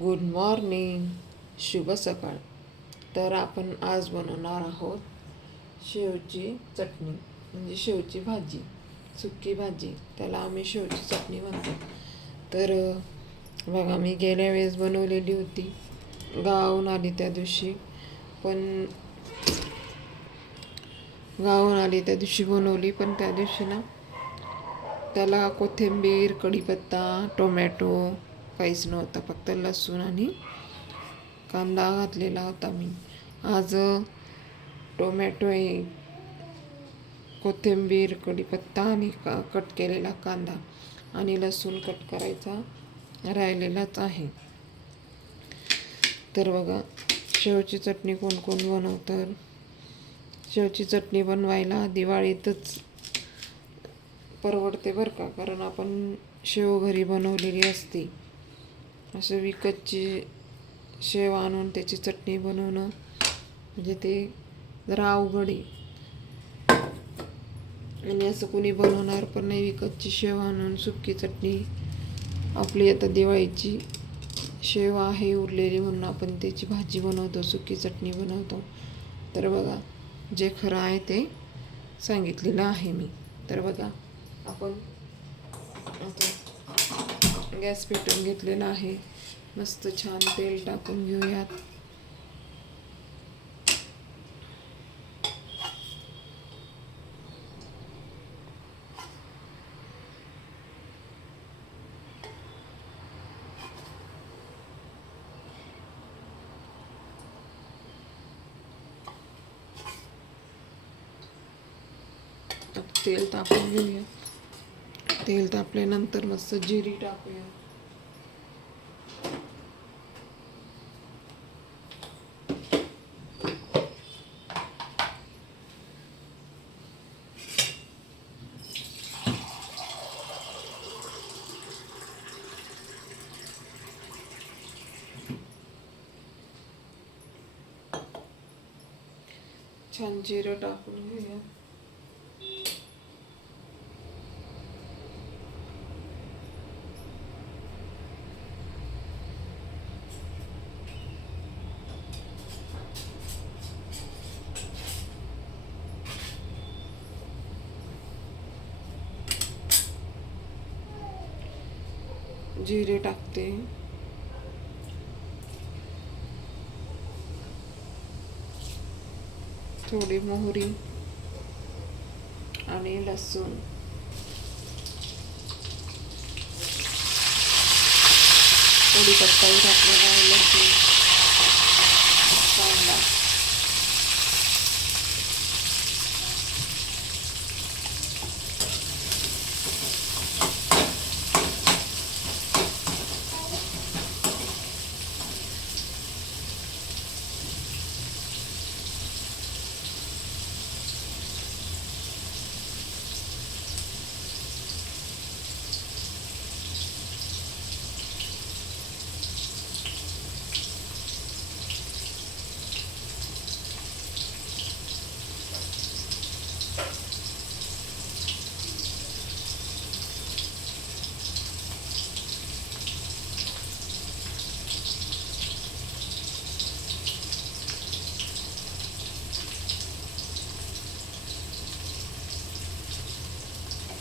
Good morning शुभ सकाळ. तर आपण आज बनवणार आहोत शेवची चटणी म्हणजे शेवची भाजी सुकी भाजी. त्याला आम्ही शेवची चटणी म्हणतो. तर बघा मी गेल्या वेळेस बनवलेली होती. गावून आली त्या दिवशी. पण गावून आली त्या दिवशी बनवली पण त्या दिवशी ना त्याला कोथिंबीर कढीपत्ता टोमॅटो काहीच नव्हतं फक्त लसूण आणि कांदा घातलेला होता मी. आज टोमॅटो आहे कोथिंबीर कढीपत्ता आणि का कट केलेला कांदा आणि लसूण कट करायचा राहिलेलाच आहे. तर बघा शेवची चटणी कोण कोण बनवतं? शेवची चटणी बनवायला दिवाळीतच परवडते बरं का? कारण आपण शेव घरी बनवलेली असते. असं विकतची शेव आणून त्याची चटणी बनवणं म्हणजे ते जरा अवघड आहे. आणि असं कोणी बनवणार पण नाही विकतची शेव आणून सुकी चटणी. आपली आता दिवाळीची शेव आहे उरलेली म्हणून आपण त्याची भाजी बनवतो सुकी चटणी बनवतो. तर बघा जे खरं आहे ते सांगितलेलं आहे मी. तर बघा आपण आता गॅस पेटवून घेतलेला आहे मस्त छान तेल टाकून घेऊयात. तेल तापून घेऊया तेल तापल्यानंतर मस्त जिरी टाकूया. छान जिरं टाकून घेऊया. जिरे टाकते. थोडी मोहरी आणि लसूण. कढीपत्ताही टाकलेला आहे लसूण कांदा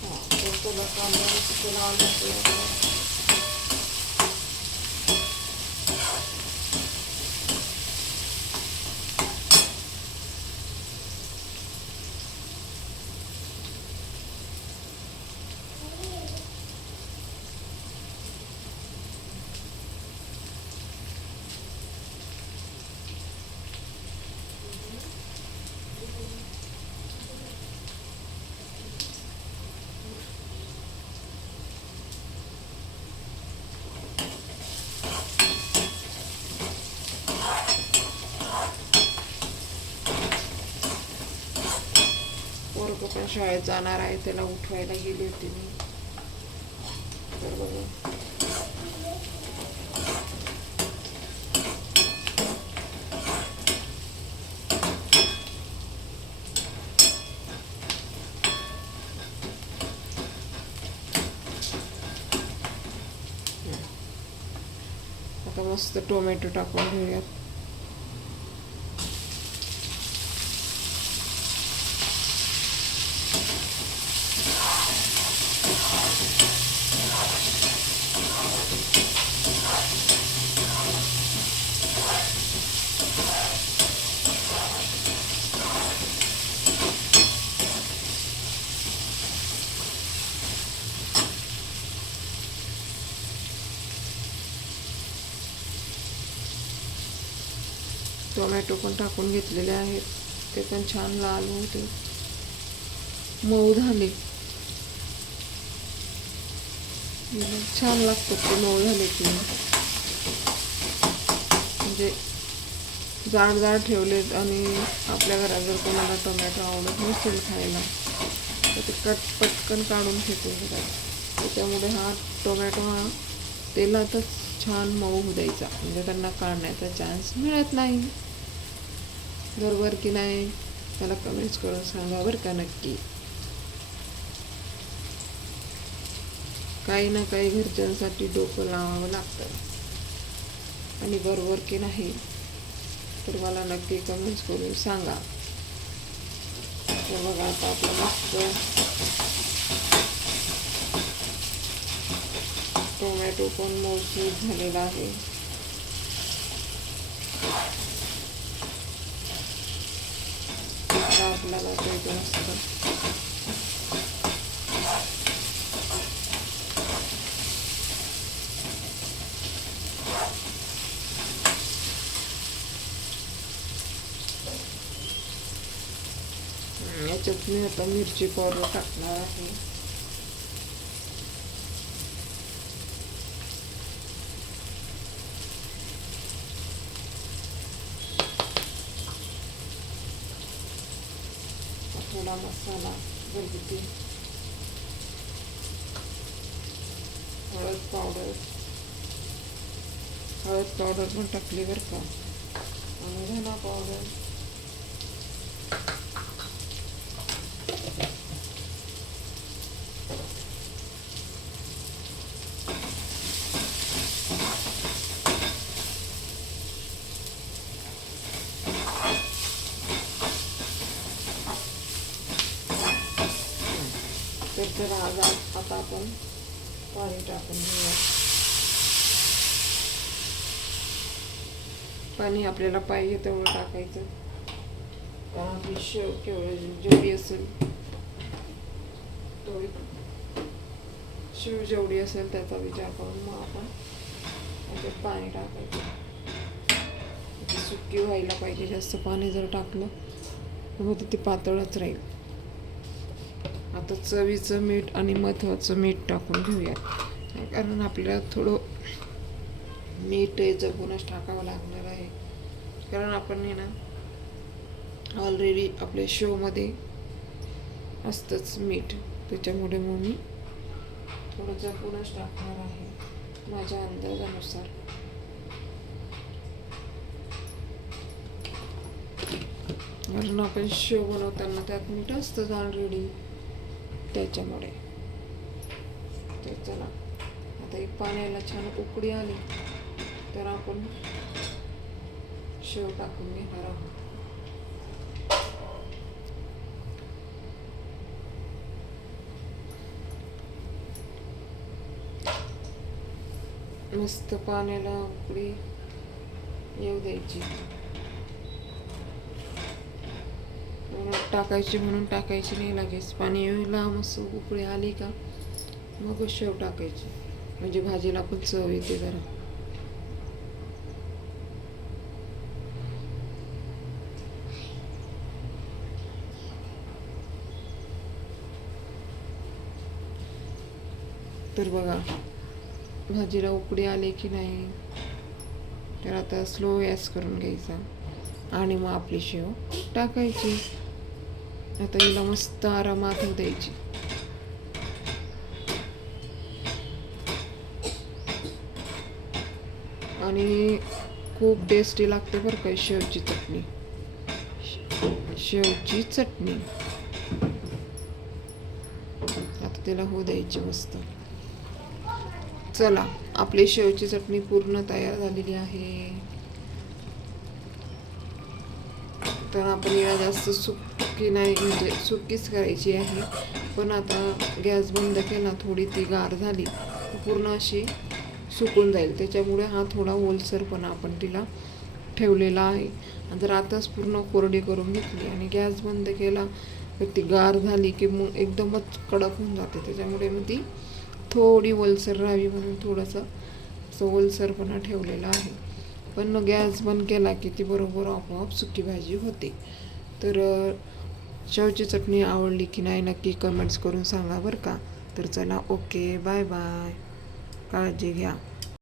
हा, तर त्याला कांदा मस्त लाल होतो. पोरगं पण शाळेत जाणार आहे त्याला उठवायला गेली होती मी. तर बघा आता मस्त टोमॅटो टाकून घेऊयात. टोमॅटो पण टाकून घेतलेले आहेत. ते पण छान लाल होते. मऊ झाले. छान लागतो ते मऊ झाले की. म्हणजे जाड जाड ठेवलेत आणि आपल्या घरात जर कोणाला टोमॅटो आवडत नसेल खायला तर ते कट पटकन काढून फेकून देतात त्याच्यामुळे हा टोमॅटो हा तेलातच छान मऊ होऊ द्यायचा. म्हणजे त्यांना काढण्याचा चान्स मिळत नाही. बरोबर की नाही? मला कमेंट्स करून सांगा बरं का नक्की. काही ना काही घरच्यांसाठी डोकं लावावं लागतं. आणि बरोबर की नाही तर मला नक्की कमेंट्स करून सांगा. तर बघा आता आपलं मस्त टोमॅटो पण मौसूद झालेला आहे. आपल्याला ते मस्त चटणी मी आता मिरची पावडर टाकणार आहे थोडा मसाला घरगुती हळद पावडर हळद पावडर पण टाकली बरं का आणि धना पावडर आता आपण पाणी टाकून घेऊया. पाणी आपल्याला पाहिजे तेवढं टाकायचं. कारण आपली शेव केवढी जेवढी असेल तेवढी शेव जेवढी असेल त्याचा विचार करून मग आपण त्याच्यात पाणी टाकायचं. सुकी व्हायला पाहिजे जास्त पाणी जर टाकलं तर मग ते पातळच राहील. आता चवीचं मीठ आणि महत्त्वाचं मीठ टाकून घेऊया कारण आपल्याला थोडं मीठ जगूनच टाकावं लागणार आहे. कारण आपण हे ना ऑलरेडी आपल्या शोमध्ये असतंच मीठ. त्याच्यामुळे मग मी थोडं जपूनच टाकणार आहे माझ्या अंदाजानुसार. कारण आपण शेव बनवताना त्यात मीठ असतंच ऑलरेडी त्याच्यामुळे. तर चला आता एक पाण्याला छान उकडी आली तर आपण शेव टाकून घेणार आहोत. मस्त पाण्याला उकडी येऊ द्यायची म्हणून टाकायची म्हणून टाकायची नाही लागेच. पाणी येऊला मस्त उकळी आली का मग शेव टाकायची. म्हणजे भाजीला पण चव येते जरा. तर बघा भाजीला उकडी आले की नाही तर आता स्लो गॅस करून घ्यायचा. आणि मग आपली शेव टाकायची. आता हिला मस्त आरामात होऊ द्यायची. आणि खूप टेस्टी लागते बरं काय शेवची चटणी. शेवची चटणी. आता तिला होऊ द्यायची मस्त. चला आपली शेवची चटणी पूर्ण तयार झालेली आहे. तर आपण याला जास्त सुकी नाही म्हणजे सुकीच करायची आहे. पण आता गॅस बंद केला थोडी ती गार झाली पूर्ण अशी सुकून जाईल. त्याच्यामुळे हा थोडा ओलसरपणा आपण तिला ठेवलेला आहे. आणि जर आताच पूर्ण कोरडी करून घेतली आणि गॅस बंद केला तर ती गार झाली की मग एकदमच कडक होऊन जाते. त्याच्यामुळे मग ती थोडी ओलसर राहावी म्हणून थोडंसं असं ओलसरपणा ठेवलेला आहे. पण गॅस बंद केला की ती बरोबर आपोआप सुकी भाजी होते. तर शेवची चटणी आवडली की नाही नक्की कमेंट्स करून सांगा बरं का. तर चला ओके बाय बाय काळजी घ्या.